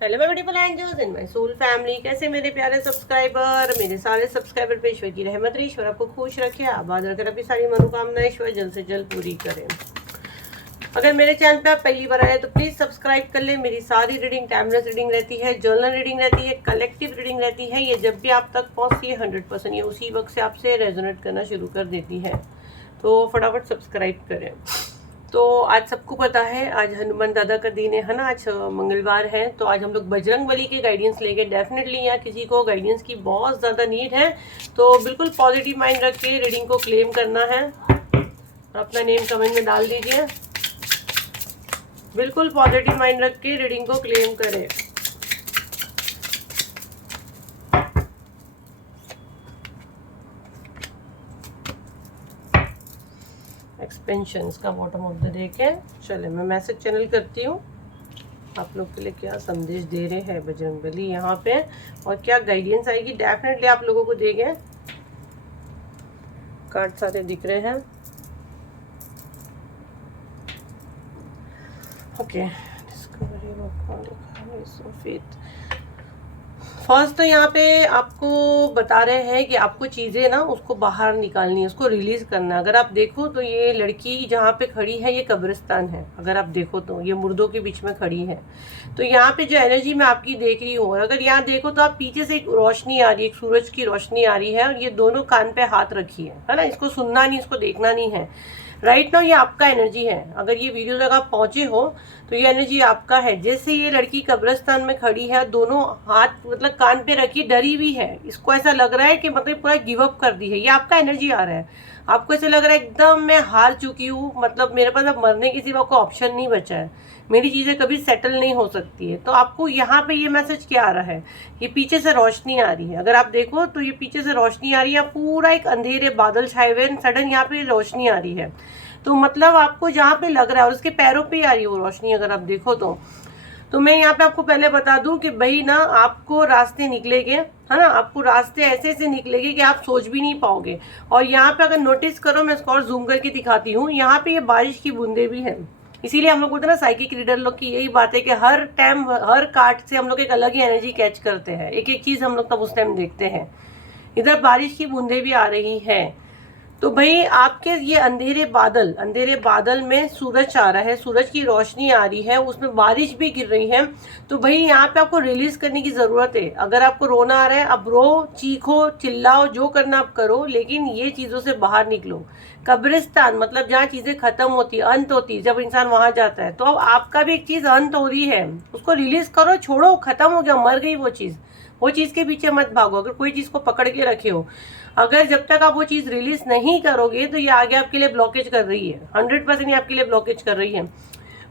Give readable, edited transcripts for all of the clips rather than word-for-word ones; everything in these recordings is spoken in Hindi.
Hello my beautiful angels in my soul family. कैसे मेरे प्यारे सब्सक्राइबर, मेरे सारे सब्सक्राइबर पे ईश्वर की रहमत रही, ईश्वर आपको खुश रखे, आबाद रखे, अपनी सारी मनोकामनाएं ईश्वर जल्द से जल्द पूरी करें। अगर मेरे चैनल पे आप पहली बार आए तो प्लीज सब्सक्राइब कर ले। मेरी सारी रीडिंग टाइमलेस रीडिंग रहती है, जर्नल रीडिंग रहती है, कलेक्टिव रीडिंग रहती है। ये जब भी आप तक पहुंचती है 100% ये उसी वक्त से आपसे रेजोनेट करना शुरू कर देती है, तो फटाफट सब्सक्राइब करें। तो आज सबको पता है आज हनुमान दादा का दिन है ना, आज मंगलवार है। तो आज हम लोग बजरंग बली के गाइडेंस लेंगे। डेफिनेटली यहाँ किसी को गाइडेंस की बहुत ज़्यादा नीड है, तो बिल्कुल पॉजिटिव माइंड रख के रीडिंग को क्लेम करना है। अपना नेम कमेंट में डाल दीजिए। बिल्कुल पॉजिटिव माइंड रख के रीडिंग को क्लेम करें। एक्सपेंशन का बॉटम ऑफ द डे के चले मैं मैसेज चैनल करती हूँ आप लोग के लिए। क्या संदेश दे रहे हैं बजरंग बली यहाँ पे और क्या गाइडेंस आएगी, डेफिनेटली आप लोगों को देंगे। कार्ड सारे दिख रहे हैं। Okay, discovery faith. फर्स्ट तो यहाँ पे आपको बता रहे हैं कि आपको चीज़ें ना उसको बाहर निकालनी है, उसको रिलीज करना है। अगर आप देखो तो ये लड़की जहाँ पे खड़ी है ये कब्रिस्तान है। अगर आप देखो तो ये मुर्दों के बीच में खड़ी है। तो यहाँ पे जो एनर्जी मैं आपकी देख रही हूँ, और अगर यहाँ देखो तो आप पीछे से एक रोशनी आ रही है, एक सूरज की रोशनी आ रही है, और ये दोनों कान पे हाथ रखी है ना। इसको सुनना नहीं, इसको देखना नहीं है। राइट नाउ ये आपका एनर्जी है। अगर ये वीडियो तक आप पहुंचे हो तो ये एनर्जी आपका है। जैसे ये लड़की कब्रिस्तान में खड़ी है, दोनों हाथ मतलब कान पे रखी, डरी हुई है। इसको ऐसा लग रहा है कि मतलब पूरा गिव अप कर दी है। ये आपका एनर्जी आ रहा है। आपको ऐसा लग रहा है एकदम मैं हार चुकी हूँ, मतलब मेरे पास अब मरने के सिवा कोई ऑप्शन नहीं बचा है, मेरी चीज़ें कभी सेटल नहीं हो सकती है। तो आपको यहाँ पे ये मैसेज क्या आ रहा है, ये पीछे से रोशनी आ रही है। अगर आप देखो तो ये पीछे से रोशनी आ रही है, पूरा एक अंधेरे बादल छाए हुए, सडन यहाँ पे रोशनी आ रही है। तो मतलब आपको जहाँ पे लग रहा है, और उसके पैरों पे आ रही है वो रोशनी अगर आप देखो तो मैं यहाँ पे आपको पहले बता दूं कि भाई ना आपको रास्ते निकलेंगे, है ना। आपको रास्ते ऐसे ऐसे निकलेंगे कि आप सोच भी नहीं पाओगे। और यहाँ पे अगर नोटिस करो, मैं इसको और जूम करके दिखाती हूँ, यहाँ पे ये बारिश की बूंदे भी है। इसीलिए हम लोग बोलते हैं ना साइकिक रीडर लोग की यही बात है कि हर टाइम हर कार्ड से हम लोग एक अलग ही एनर्जी कैच करते हैं, एक एक चीज हम लोग तब उस टाइम देखते हैं। इधर बारिश की बूंदे भी आ रही है। तो भाई आपके ये अंधेरे बादल में सूरज आ रहा है, सूरज की रोशनी आ रही है, उसमें बारिश भी गिर रही है। तो भाई यहाँ पे आपको रिलीज करने की जरूरत है। अगर आपको रोना आ रहा है, अब रो, चीखो, चिल्लाओ, जो करना आप करो, लेकिन ये चीजों से बाहर निकलो। कब्रिस्तान मतलब जहाँ चीजें खत्म होती, अंत होती, जब इंसान वहां जाता है, तो अब आपका भी एक चीज अंत हो रही है, उसको रिलीज करो, छोड़ो, खत्म हो गया, मर गई वो चीज के पीछे मत भागो। अगर कोई चीज को पकड़ के रखे हो, अगर जब तक आप वो चीज रिलीज नहीं करोगे तो ये आगे आपके लिए ब्लॉकेज कर रही है। 100% ये आपके लिए ब्लॉकेज कर रही है।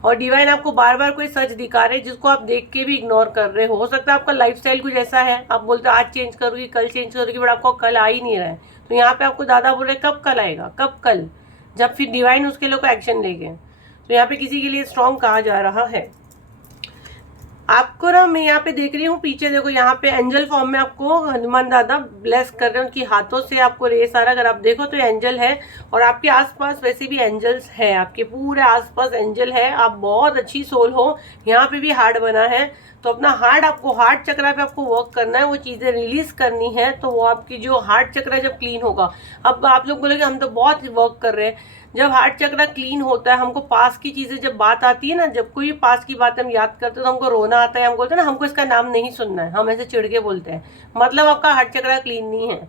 और डिवाइन आपको बार बार कोई सच दिखा रहे हैं जिसको आप देख के भी इग्नोर कर रहे हो सकता है आपका लाइफस्टाइल कुछ ऐसा है, आप बोलते हो आज चेंज करोगी, कल चेंज करोगी, बट आपको कल आ ही नहीं रहा है। तो यहाँ पे आपको दादा बोल रहे कब कल आएगा, कब कल, जब फिर डिवाइन उसके लिए कोई एक्शन लेंगे। तो यहाँ पे किसी के लिए स्ट्रॉन्ग कहा जा रहा है। आपको ना मैं यहाँ पे देख रही हूँ, पीछे देखो, यहाँ पे एंजल फॉर्म में आपको हनुमान दादा ब्लेस कर रहे हैं, उनकी हाथों से आपको रेस आ रहा है। अगर आप देखो तो एंजल है, और आपके आसपास वैसे भी एंजल्स है, आपके पूरे आसपास एंजल है। आप बहुत अच्छी सोल हो। यहाँ पे भी हार्ट बना है, तो अपना हार्ट चक्र पे आपको वर्क करना है, वो चीज़ें रिलीज करनी है। तो वो आपकी जो हार्ट चक्र जब क्लीन होगा, अब आप लोग बोलेंगे हम तो बहुत वर्क कर रहे हैं। जब हार्ट चक्र क्लीन होता है, हमको पास की चीजें जब बात आती है ना, जब कोई पास की बात हम याद करते हैं तो हमको रोना आता है। हम बोलते हैं ना हमको इसका नाम नहीं सुनना है, हम ऐसे चिढ़ के बोलते हैं, मतलब आपका हार्ट चक्र क्लीन नहीं है।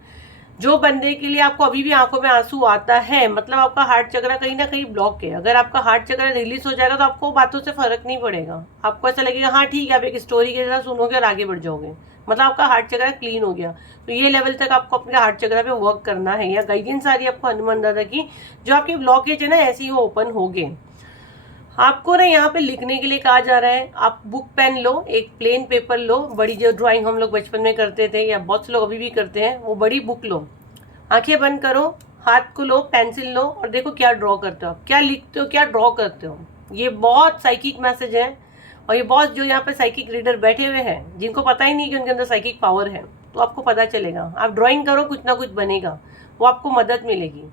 जो बंदे के लिए आपको अभी भी आंखों में आंसू आता है, मतलब आपका हार्ट चक्र कहीं ना कहीं ब्लॉक है। अगर आपका हार्ट चक्र रिलीज हो जाएगा तो आपको बातों से फर्क नहीं पड़ेगा, आपको ऐसा लगेगा हाँ ठीक है, आप एक स्टोरी के साथ सुनोगे और आगे बढ़ जाओगे, मतलब आपका हार्ट चक्र क्लीन हो गया। तो ये लेवल तक आपको अपने हार्ट चक्र पे वर्क करना है। या गाइडेंस आ रही है आपको हनुमान दादा की, जो आपकी ब्लॉकेज है ना ऐसे ही वो ओपन हो गए। आपको ना यहाँ पे लिखने के लिए कहा जा रहा है, आप बुक पेन लो, एक प्लेन पेपर लो, बड़ी जो ड्राइंग हम लोग बचपन में करते थे या बहुत से लोग अभी भी करते हैं, वो बड़ी बुक लो, आंखें बंद करो, हाथ को लो, पेंसिल लो, और देखो क्या ड्रॉ करते हो, क्या लिखते हो, क्या ड्रॉ करते हो। ये बहुत साइकिक मैसेज है, और ये बहुत जो यहाँ पे साइकिक रीडर बैठे हुए हैं जिनको पता ही नहीं कि उनके अंदर साइकिक पावर है, तो आपको पता चलेगा। आप ड्राइंग करो, कुछ ना कुछ बनेगा, वो आपको मदद मिलेगी।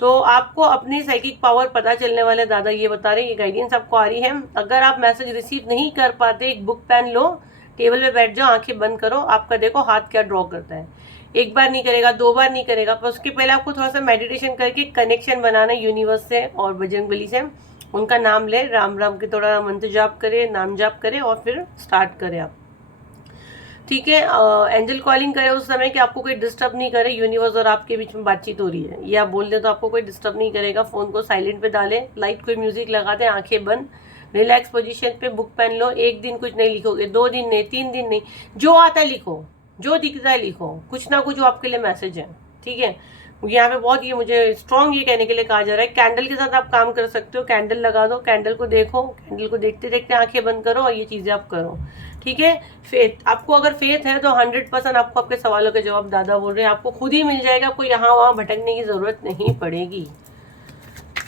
तो आपको अपनी साइकिक पावर पता चलने वाले दादा ये बता रहे हैं, ये गाइडेंस आपको आ रही है। अगर आप मैसेज रिसीव नहीं कर पाते, एक बुक पेन लो, टेबल पे बैठ जाओ, आंखें बंद करो, आपका देखो हाथ क्या ड्रॉ करता है। एक बार नहीं करेगा, 2 बार नहीं करेगा, पर उसके पहले आपको थोड़ा सा मेडिटेशन करके कनेक्शन बनाना यूनिवर्स से और बजरंगबली से। उनका नाम ले, राम राम के थोड़ा मंत्र जाप करे, नाम जाप करे और फिर स्टार्ट करें आप। ठीक है, एंजल कॉलिंग करे उस समय कि आपको कोई डिस्टर्ब नहीं करे, यूनिवर्स और आपके बीच में बातचीत हो रही है, ये आप बोल दें तो आपको कोई डिस्टर्ब नहीं करेगा। फोन को साइलेंट पे डालें, लाइट कोई म्यूजिक लगा दें, आंखें बंद, रिलैक्स पोजीशन पे बुक पेन लो। 1 दिन कुछ नहीं लिखोगे, 2 दिन नहीं, 3 दिन नहीं, जो आता है लिखो, जो दिखता है लिखो, कुछ ना कुछ आपके लिए मैसेज है। ठीक है, यहाँ पे बहुत ये मुझे स्ट्रॉन्ग ये कहने के लिए कहा जा रहा है, कैंडल के साथ आप काम कर सकते हो, कैंडल लगा दो, कैंडल को देखो, कैंडल को देखते देखते आंखें बंद करो और ये चीजें आप करो। ठीक है, फेथ, आपको अगर फेथ है तो 100% आपको आपके सवालों के जवाब दादा बोल रहे हैं, आपको खुद ही मिल जाएगा, कोई यहाँ वहाँ भटकने की जरूरत नहीं पड़ेगी।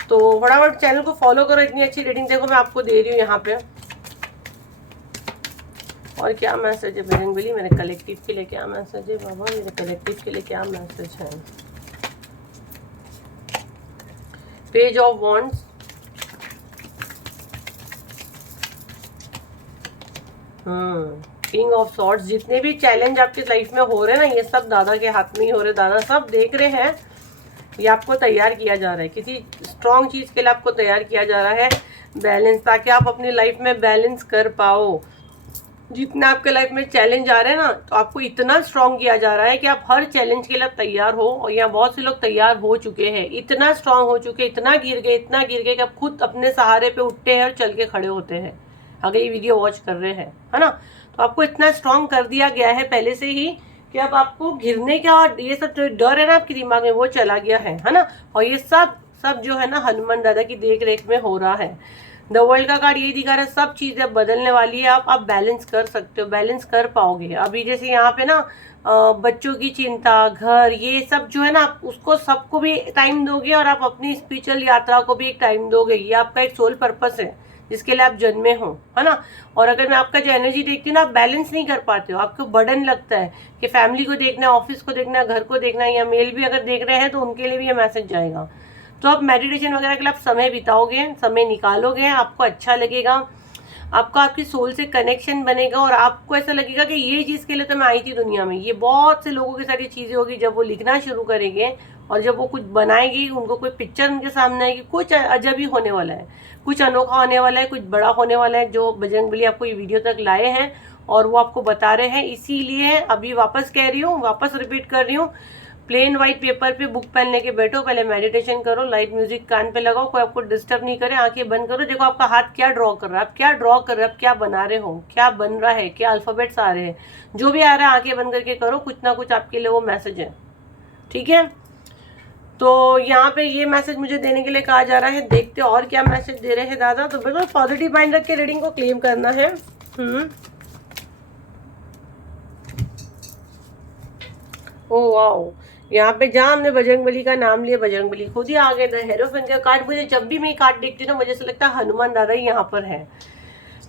तो फटाफट चैनल को फॉलो करो, इतनी अच्छी रीडिंग देखो मैं आपको दे रही हूँ यहाँ पे। और क्या मैसेज है बजरंगबली मेरे कलेक्टिव के लिए, क्या मैसेज है बाबा मेरे कलेक्टिव के लिए, क्या मैसेज है। Page of wands, king of swords. जितने भी चैलेंज आपकी लाइफ में हो रहे हैं ना, ये सब दादा के हाथ में ही हो रहे, दादा सब देख रहे हैं। ये आपको तैयार किया जा रहा है, किसी स्ट्रॉन्ग चीज के लिए आपको तैयार किया जा रहा है, बैलेंस, ताकि आप अपनी लाइफ में बैलेंस कर पाओ। जितने आपके लाइफ में चैलेंज आ रहे हैं ना, तो आपको इतना स्ट्रॉन्ग किया जा रहा है कि आप हर चैलेंज के लिए तैयार हो। और यहाँ बहुत से लोग तैयार हो चुके हैं, इतना स्ट्रॉन्ग हो चुके, इतना गिर गए कि आप खुद अपने सहारे पे उठते हैं और चल के खड़े होते हैं, अगर ये वीडियो वॉच कर रहे हैं, है ना। तो आपको इतना स्ट्रॉन्ग कर दिया गया है पहले से ही कि अब आपको गिरने का और ये सब डर है ना आपके दिमाग में, वो चला गया है ना। और ये सब जो है ना हनुमान दादा की देख रेख में हो रहा है। द वर्ल्ड का कार्ड यही दिखा रहा है, सब चीजें बदलने वाली है, आप बैलेंस कर सकते हो, बैलेंस कर पाओगे। अभी जैसे यहाँ पे ना बच्चों की चिंता, घर, ये सब जो है ना, आप उसको सबको भी टाइम दोगे और आप अपनी स्पिरिचुअल यात्रा को भी एक टाइम दोगे। ये आपका एक सोल पर्पस है जिसके लिए आप जन्मे हो, है ना। और अगर मैं आपका जो एनर्जी देखती हूँ ना, आप बैलेंस नहीं कर पाते हो, आपको बर्डन लगता है कि फैमिली को देखना है, ऑफिस को देखना है, घर को देखना है, या मेल भी अगर देख रहे हैं तो उनके लिए भी ये मैसेज जाएगा। तो आप मेडिटेशन वगैरह के लिए आप समय बिताओगे, समय निकालोगे, आपको अच्छा लगेगा, आपका आपकी सोल से कनेक्शन बनेगा और आपको ऐसा लगेगा कि ये चीज़ के लिए तो मैं आई थी दुनिया में। ये बहुत से लोगों के साथ ये चीज़ें होगी जब वो लिखना शुरू करेंगे और जब वो कुछ बनाएगी, उनको कोई पिक्चर उनके सामने आएगी, कुछ अजब ही होने वाला है, कुछ अनोखा होने वाला है, कुछ बड़ा होने वाला है, जो बजरंगबली आपको ये वीडियो तक लाए हैं और वो आपको बता रहे हैं। इसीलिए अभी वापस कह रही हूँ, वापस रिपीट कर रही हूँ, प्लेन व्हाइट पेपर पे बुक पेन लेके बैठो, पहले मेडिटेशन करो, लाइट म्यूजिक कान पे लगाओ, कोई आपको डिस्टर्ब नहीं करे, आंखें बंद करो, देखो आपका हाथ क्या ड्रॉ कर रहा है, आप क्या ड्रॉ कर रहे हो, आप क्या बना रहे हो, क्या बन रहा है, क्या अल्फाबेट्स आ रहे हैं, जो भी आ रहा है आंखें बंद करके करो, कुछ ना कुछ आपके लिए वो मैसेज है। ठीक है, तो यहाँ पे ये मैसेज मुझे देने के लिए कहा जा रहा है। देखते और क्या मैसेज दे रहे हैं दादा। तो बिल्कुल पॉजिटिव माइंड रख के रीडिंग को क्लेम करना है। ओ वाओ, यहाँ पे जहाँ हमने बजरंगबली का नाम लिया, बजरंगबली खुद ही आ गए। द हेरोफेंट का कार्ड, मुझे जब भी मैं कार्ड देखती हूँ ना, मुझे ऐसा लगता है हनुमान दादा ही यहाँ पर है।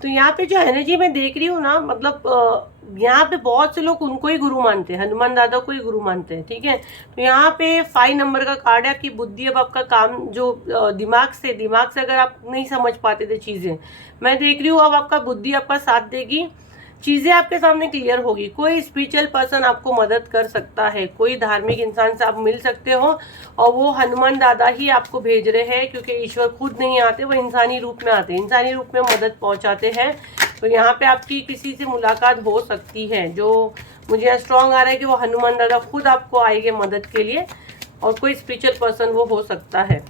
तो यहाँ पे जो एनर्जी मैं देख रही हूँ ना, मतलब यहाँ पे बहुत से लोग उनको ही गुरु मानते हैं, हनुमान दादा को ही गुरु मानते हैं। ठीक है, तो यहाँ पे 5 नंबर का कार्ड है, आपकी बुद्धि, अब आपका काम जो दिमाग से अगर आप नहीं समझ पाते थे चीजें, मैं देख रही हूँ अब आपका बुद्धि आपका साथ देगी, चीजें आपके सामने क्लियर होगी। कोई स्पिरिचुअल पर्सन आपको मदद कर सकता है, कोई धार्मिक इंसान से आप मिल सकते हो और वो हनुमान दादा ही आपको भेज रहे हैं, क्योंकि ईश्वर खुद नहीं आते, वो इंसानी रूप में आते हैं, इंसानी रूप में मदद पहुंचाते हैं। तो यहाँ पे आपकी किसी से मुलाकात हो सकती है, जो मुझे स्ट्रॉन्ग आ रहा है कि वो हनुमान दादा खुद आपको आएंगे मदद के लिए, और कोई स्पिरिचुअल पर्सन वो हो सकता है।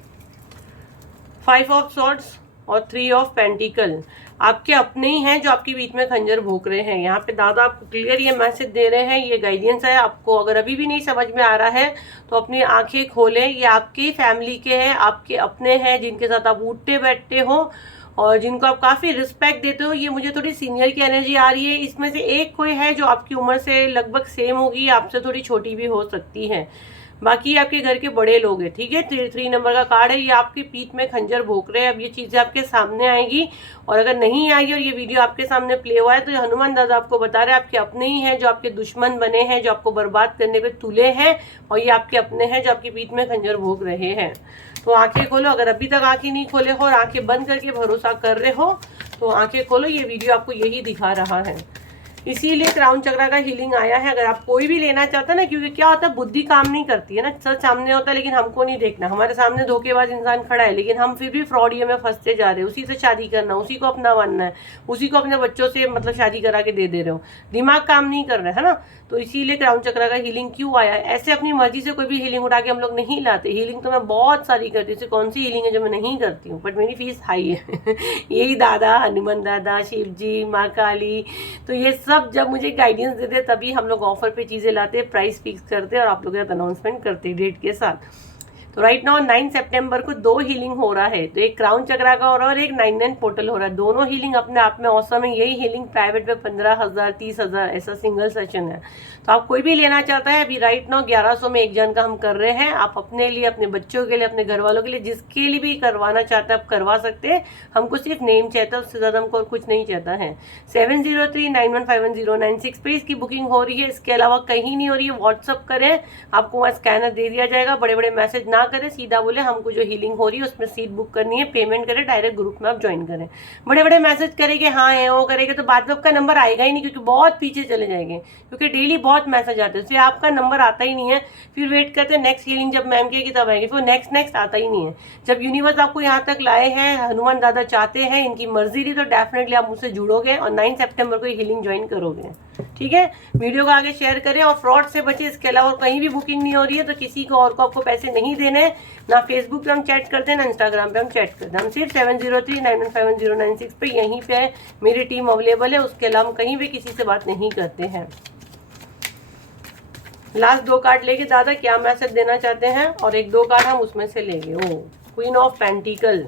5 ऑफ सॉर्ड्स और 3 ऑफ पेंटिकल, आपके अपने ही हैं जो आपके बीच में खंजर भोंक रहे हैं। यहाँ पे दादा आपको क्लियर ये मैसेज दे रहे हैं, ये गाइडेंस है आपको। अगर अभी भी नहीं समझ में आ रहा है तो अपनी आंखें खोलें, ये आपकी फैमिली के हैं, आपके अपने हैं, जिनके साथ आप उठते बैठते हो और जिनको आप काफ़ी रिस्पेक्ट देते हो। ये मुझे थोड़ी सीनियर की एनर्जी आ रही है, इसमें से एक कोई है जो आपकी उम्र से लगभग सेम होगी, आपसे थोड़ी छोटी भी हो सकती है, बाकी आपके घर के बड़े लोग हैं। ठीक है, 3 नंबर का कार्ड है, ये आपकी पीठ में खंजर भोंक रहे हैं। अब ये चीजें आपके सामने आएगी, और अगर नहीं आएगी और ये वीडियो आपके सामने प्ले हुआ है, तो हनुमान दादा आपको बता रहे हैं आपके अपने ही हैं जो आपके दुश्मन बने हैं, जो आपको बर्बाद करने पे तुले हैं, और ये आपके अपने हैं जो आपकी पीठ में खंजर भोंक रहे हैं। तो आंखें खोलो, अगर अभी तक आंखें नहीं खोले हो और आंखें बंद करके भरोसा कर रहे हो तो आंखें खोलो, ये वीडियो आपको यही दिखा रहा है। इसीलिए क्राउन चक्रा का हीलिंग आया है। अगर आप कोई भी लेना चाहते हैं ना, क्योंकि क्या होता है बुद्धि काम नहीं करती है ना, सच सामने होता है लेकिन हमको नहीं देखना। हमारे सामने धोखेबाज इंसान खड़ा है लेकिन हम फिर भी फ्रॉडिये में फंसते जा रहे हैं। उसी से शादी करना, उसी को अपना मानना है, उसी को अपने बच्चों से मतलब शादी करा के दे रहे हो, दिमाग काम नहीं कर रहा है ना। तो इसीलिए क्राउन चक्रा का हीलिंग क्यों आया है। ऐसे अपनी मर्जी से कोई भी हीलिंग उठा के हम लोग नहीं लाते। हीलिंग तो मैं बहुत सारी करती हूँ, कौन सी हीलिंग है जो मैं नहीं करती हूँ, बट मेरी फीस हाई है यही दादा, हनुमान दादा, शिव जी, माँ काली, तो ये सब जब मुझे गाइडेंस देते तभी हम लोग ऑफर पे चीज़ें लाते, प्राइस फिक्स करते और आप लोगों के साथ अनाउंसमेंट करते डेट के साथ। तो राइट नाउ 9 सितंबर को 2 हीलिंग हो रहा है, तो एक क्राउन चक्रा का हो रहा है और एक 99 पोर्टल हो रहा है। दोनों हीलिंग अपने आप में औसम है। यही हीलिंग प्राइवेट में 15,000 30,000 ऐसा सिंगल सेशन है। तो आप कोई भी लेना चाहता है, अभी राइट नाउ 1100 में एक जन का हम कर रहे हैं। आप अपने लिए, अपने बच्चों के लिए, अपने घर वालों के लिए, जिसके लिए भी करवाना चाहते हैं आप करवा सकते हैं। हमको सिर्फ नेम चाहता है, उससे ज़्यादा हमको और कुछ नहीं चाहता है। 7039151096 पे इसकी बुकिंग हो रही है। इसके अलावा कहीं नहीं हो रही है। व्हाट्सअप करें, आपको वहाँ स्कैनर दे दिया जाएगा। बड़े बड़े मैसेज ना करें, सीधा बोले हमको जो हीलिंग हो रही है उसमें सीट बुक करनी है, पेमेंट करें, डायरेक्ट ग्रुप में आप ज्वाइन करें। बड़े बड़े मैसेज करेंगे हाँ है वो करेंगे तो बाद में आपका नंबर आएगा ही नहीं, क्योंकि बहुत पीछे चले जाएंगे, क्योंकि डेली बहुत मैसेज आते हैं, उससे आपका नंबर आता ही नहीं है। फिर वेट करते हैं नेक्स्ट हीलिंग जब मैम की तब आएंगे, फिर नेक्स्ट आता ही नहीं है। जब यूनिवर्स आपको यहाँ तक लाए हैं, हनुमान दादा चाहते हैं, इनकी मर्जी रही, तो डेफिनेटली आप मुझसे जुड़ोगे और 9 सितंबर को हीलिंग ज्वाइन करोगे। ठीक है, वीडियो को आगे शेयर करें और फ्रॉड से बचे। इसके अलावा कहीं भी बुकिंग नहीं हो रही है तो किसी को और को आपको पैसे नहीं देने। ना फेसबुक पे हम चैट करते हैं, ना इंस्टाग्राम पे हम चैट करते हैं। हम सिर्फ 7039151096 पे यहीं पे है, मेरी टीम अवेलेबल है। उसके अलावा हम कहीं भी किसी से बात नहीं करते हैं। लास्ट 2 कार्ड लेके दादा क्या मैसेज देना चाहते हैं, और 1-2 कार्ड हम उसमें से लेंगे। Oh queen of pentacles,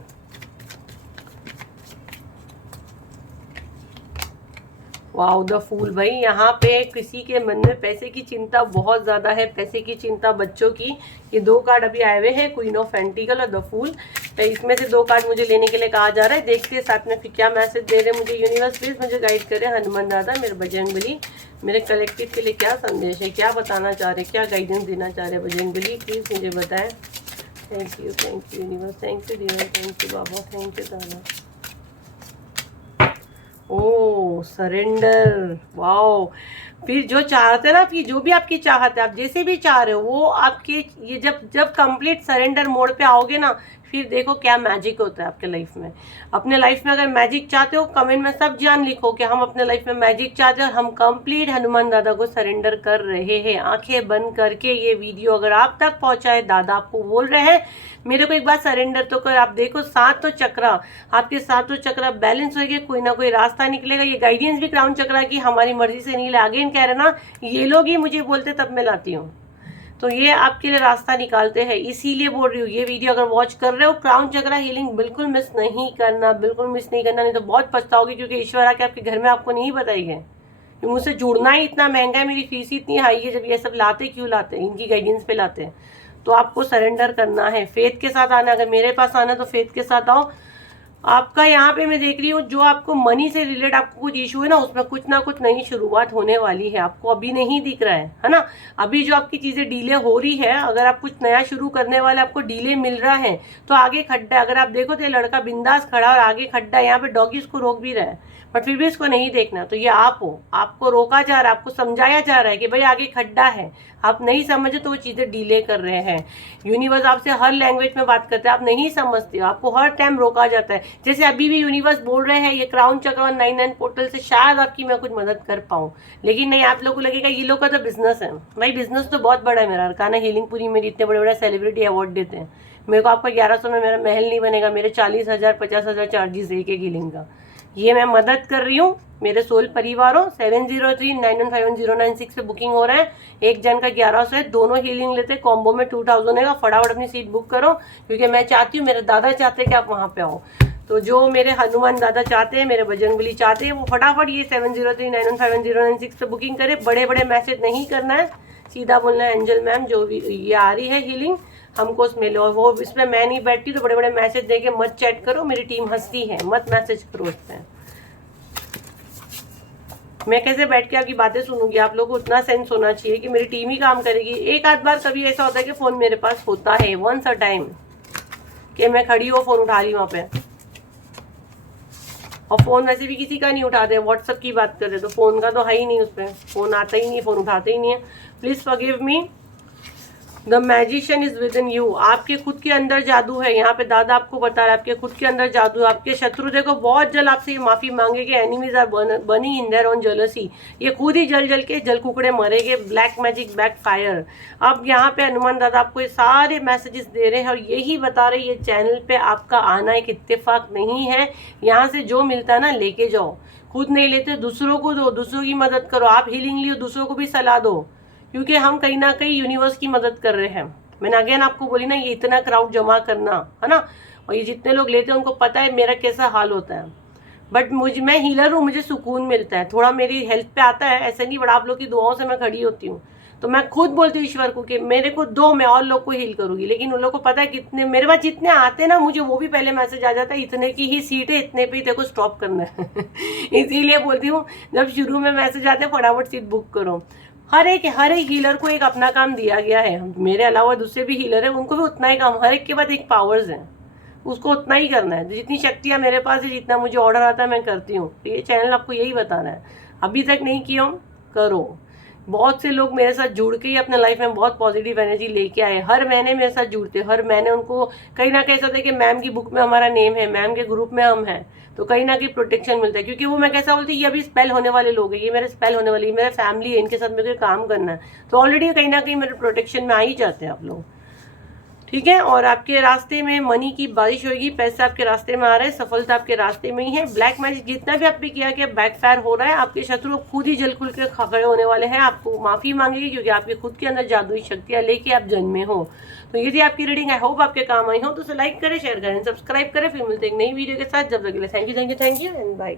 wow the fool. भाई यहाँ पे किसी के मन में पैसे की चिंता बहुत ज़्यादा है, पैसे की चिंता बच्चों की। ये 2 कार्ड अभी आए हुए हैं, क्वीन ऑफ पेंटिकल और द फूल। तो इसमें से 2 कार्ड मुझे लेने के लिए कहा जा रहा है। देखते हैं साथ में फिर क्या मैसेज दे रहे हैं मुझे यूनिवर्स। प्लीज़ मुझे गाइड करें हनुमान दादा, मेरे बजरंगबली, मेरे कलेक्टिव के लिए क्या संदेश है, क्या बताना चाह रहे, क्या गाइडेंस देना चाह रहे हैं बजरंगबली, प्लीज़ मुझे बताएं। Thank you universe, thank you divine, thank you Baba, thank you दादा। ओ सरेंडर, वाओ। फिर जो चाहते हैं ना, फिर जो भी आपकी चाहत है, आप जैसे भी चाह रहे हो वो आपके, ये जब कंप्लीट सरेंडर मोड पे आओगे ना, फिर देखो क्या मैजिक होता है आपके लाइफ में। अपने लाइफ में अगर मैजिक चाहते हो, कमेंट में सब जान लिखो कि हम अपने लाइफ में मैजिक चाहते हैं और हम कंप्लीट हनुमान दादा को सरेंडर कर रहे हैं। आंखें बंद करके ये वीडियो अगर आप तक पहुंचाए, दादा आपको बोल रहे हैं मेरे को एक बार सरेंडर तो कर। आप देखो 7 चक्रा, आपके 7 चक्रा बैलेंस होगी, कोई ना कोई रास्ता निकलेगा। ये गाइडेंस भी क्राउन चक्रा की हमारी मर्जी से नहीं ला। अगेन कह रहे ना, ये लोग ही मुझे बोलते तब मैं लाती हूँ, तो ये आपके लिए रास्ता निकालते हैं। इसीलिए बोल रही हूँ, ये वीडियो अगर वॉच कर रहे हो, क्राउन चक्रा हीलिंग बिल्कुल मिस नहीं करना, बिल्कुल मिस नहीं करना, नहीं तो बहुत पछताओगी। क्योंकि ईश्वर आके आपके घर में आपको नहीं बताएंगे। मुझसे जुड़ना ही इतना महंगा है, मेरी फीस ही इतनी हाई है, जब ये सब लाते क्यों लाते हैं, इनकी गाइडेंस पे लाते हैं। तो आपको सरेंडर करना है, फेथ के साथ आना। अगर मेरे पास आना तो फेथ के साथ आओ। आपका यहाँ पे मैं देख रही हूँ, जो आपको मनी से रिलेटेड आपको कुछ इशू है ना, उसमें कुछ ना कुछ नई शुरुआत होने वाली है। आपको अभी नहीं दिख रहा है ना, अभी जो आपकी चीज़ें डिले हो रही है, अगर आप कुछ नया शुरू करने वाले आपको डिले मिल रहा है तो आगे खड्डा है। अगर आप देखो तो ये लड़का बिंदास खड़ा और आगे खड्डा है, यहाँ पे डॉगी इसको रोक भी रहा है, बट फिर भी इसको नहीं देखना। तो ये आप हो, आपको रोका जा रहा है, आपको समझाया जा रहा है कि भाई आगे खड्डा है, आप नहीं समझे तो वो चीज़ें डिले कर रहे हैं। यूनिवर्स आपसे हर लैंग्वेज में बात करते हैं, आप नहीं समझते हो, आपको हर टाइम रोका जाता है। जैसे अभी भी यूनिवर्स बोल रहे हैं ये क्राउन चक्र और 99 पोर्टल से शायद आपकी मैं कुछ मदद कर पाऊँ, लेकिन नहीं, आप लोगों को लगेगा ये लोग का तो बिजनेस है। भाई बिजनेस तो बहुत बड़ा है मेरा। अरकाना हीलिंग पूरी मेरी इतने बड़े बड़े सेलिब्रिटी अवार्ड देते हैं मेरे को। आपका 1100 में मेरा महल नहीं बनेगा, मेरे 40,000 50,000 चार्जेस एक हीलिंग का। ये मैं मदद कर रही हूँ मेरे सोल परिवारों। 7039151096 पे बुकिंग हो रहा है। एक जन का 1100 है, दोनों हीलिंग लेते हैं, कॉम्बो में 2000 है। फटाफट अपनी सीट बुक करो, क्योंकि मैं चाहती हूँ, मेरे दादा चाहते हैं कि आप वहाँ पे आओ। तो जो मेरे हनुमान दादा चाहते हैं, मेरे बजरंगबली चाहते हैं, वो फटाफट ये 7039151096 पे बुकिंग करे। बड़े बड़े मैसेज नहीं करना है, सीधा बोलना है एंजल मैम जो भी ये आ रही है हीलिंग हमको उसमें लो। और वो इसमें मैं नहीं बैठती, तो बड़े बड़े मैसेज दे के मत चैट करो, मेरी टीम हंसती है, मत मैसेज करो उस पर। मैं कैसे बैठ के आपकी बातें सुनूंगी। आप लोगों को उतना सेंस होना चाहिए कि मेरी टीम ही काम करेगी। एक आध बार कभी ऐसा होता है कि फ़ोन मेरे पास होता है, वंस अ टाइम, कि मैं खड़ी हो फ़ोन उठा ली वहाँ पे। और फ़ोन वैसे भी किसी का नहीं उठाते, व्हाट्सअप की बात कर रहे तो फ़ोन का तो है ही नहीं, उस पर फ़ोन आता ही नहीं, फ़ोन उठाते ही नहीं है। Please forgive me. The magician is with in you. आपके खुद के अंदर जादू है। यहाँ पे दादा आपको बता रहे हैं आपके खुद के अंदर जादू है। आपके शत्रु देखो बहुत जल्द आपसे ये माफी मांगेंगे। Enemies are burning in their own jealousy. ये खुद ही जल जल के जल कुकड़े मरेंगे। Black magic backfire. अब यहाँ पे हनुमान दादा आपको ये सारे मैसेजेस दे रहे हैं और यही बता रहे ये चैनल पे आपका आना एक इत्तेफाक नहीं है। यहाँ से जो मिलता है ना लेके जाओ, खुद नहीं लेते दूसरों को दो, दूसरों की मदद करो। आप हीलिंग लियो, दूसरों को भी सलाह दो, क्योंकि हम कहीं ना कहीं यूनिवर्स की मदद कर रहे हैं। मैंने अगेन आपको बोली ना, ये इतना क्राउड जमा करना है ना, और ये जितने लोग लेते हैं उनको पता है मेरा कैसा हाल होता है। बट मैं हीलर हूँ, मुझे सुकून मिलता है, थोड़ा मेरी हेल्थ पे आता है, ऐसे नहीं, बट आप लोग की दुआओं से मैं खड़ी होती हूँ। तो मैं खुद बोलती हूँ ईश्वर को कि मेरे को दो, मैं और लोग को हील करूँगी। लेकिन उन लोग को पता है कितने मेरे पास जितने आते हैं ना, मुझे वो भी पहले मैसेज आ जाता है इतने की ही सीट है, इतने पे ही तेरे को स्टॉप करना है। इसीलिए बोलती हूँ जब शुरू में मैसेज आते हैं फटाफट सीट बुक करो। हर एक हीलर को एक अपना काम दिया गया है। मेरे अलावा दूसरे भी हीलर है, उनको भी उतना ही काम, हर एक के पास एक पावर्स है, उसको उतना ही करना है। जितनी शक्तियाँ मेरे पास है, जितना मुझे ऑर्डर आता है मैं करती हूँ। तो ये चैनल आपको यही बताना है, अभी तक नहीं किया करो। बहुत से लोग मेरे साथ जुड़ के ही अपने लाइफ में बहुत पॉजिटिव एनर्जी लेके आए। हर महीने मेरे साथ जुड़ते, हर महीने उनको कहीं ना कहीं ऐसा था कि मैम की बुक में हमारा नेम है, मैम के ग्रुप में हम हैं, तो कहीं ना कहीं प्रोटेक्शन मिलता है। क्योंकि वो मैं कैसा बोलती, ये अभी स्पेल होने वाले लोग हैं, ये मेरे स्पेल होने वाली, मेरे फैमिली है, इनके साथ मेरे को काम करना है, तो ऑलरेडी कहीं ना कहीं मेरे प्रोटेक्शन में आ ही जाते हैं आप लोग। ठीक है। और आपके रास्ते में मनी की बारिश होगी, पैसे आपके रास्ते में आ रहे हैं, सफलता आपके रास्ते में ही है। ब्लैक मैजिक जितना भी आप पे किया कि बैकफायर हो रहा है, आपके शत्रु खुद ही जल खुल के खड़े होने वाले हैं, आपको माफी मांगेगी, क्योंकि आपके खुद के अंदर जादुई शक्तियां लेके आप जन्मे हो। तो यदि आपकी रीडिंग आई होप आपके काम आई हो तो उसे लाइक करें, शेयर करें, सब्सक्राइब करें। फिर मिलते हैं एक नई वीडियो के साथ। जब तक के लिए थैंक यू एंड बाय।